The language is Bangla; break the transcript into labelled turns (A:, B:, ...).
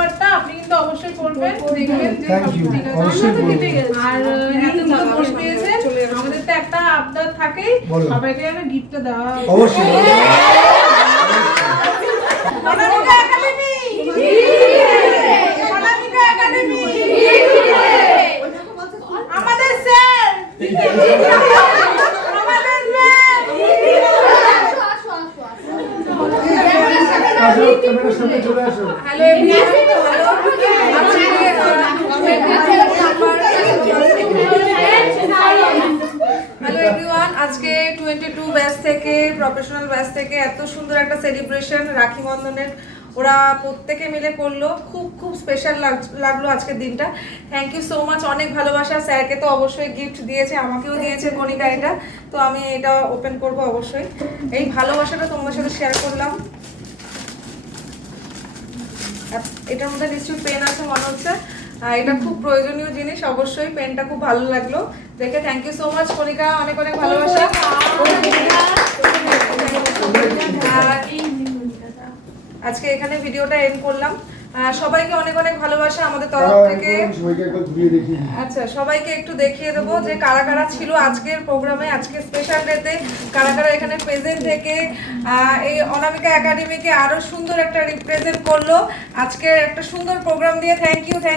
A: উপহারটা আপনি কিন্তু অবশ্যই করবেন। দেখবেন যে। আর এতগুলো পোস্ট পেয়েছেন। আমাদের তো একটা আবদার থাকেই। সবাইকে যেন গিফটটা দেওয়া
B: অবশ্যই।
A: অনামিকা একাডেমি। অনামিকা একাডেমি। আমাদের স্যার
C: আজকে টোয়েন্টি টু ব্যাচ থেকে প্রফেশনাল ব্যাচ থেকে এত সুন্দর একটা সেলিব্রেশন রাখি বন্ধনের। ওরা প্রত্যেকে মিলে করল। খুব খুব স্পেশাল লাগল আজকের দিনটা। থ্যাংক ইউ সো মাচ অনেক ভালোবাসা। স্যারকে তো অবশ্যই গিফট দিয়েছে আমাকেও দিয়েছে কণিকা এটা। তো আমি এটা ওপেন করব অবশ্যই। এই ভালোবাসাটা তোমাদের সাথে শেয়ার করলাম। এটার মধ্যে নিশ্চয়ই পেন আছে মনে হচ্ছে এটা খুব প্রয়োজনীয় জিনিস অবশ্যই পেনটা খুব ভালো লাগল দেখে thank you so much Kanika অনেক অনেক ভালোবাসা আজকে এখানে ভিডিওটা এন্ড করলাম সবাইকে অনেক অনেক ভালোবাসা আমাদের তরফ থেকে।
B: ঘুরিয়ে দেখি।
C: আচ্ছা সবাইকে একটু দেখিয়ে দেবো যে কারা কারা ছিল আজকের প্রোগ্রামে আজকে স্পেশাল ডেতে কারা কারা এখানে প্রেজেন্ট থেকে এই অনামিকা একাডেমিকে আরও সুন্দর একটা রিপ্রেজেন্ট করল। আজকের একটা সুন্দর প্রোগ্রাম দিয়ে থ্যাংক ইউ থ্যাংক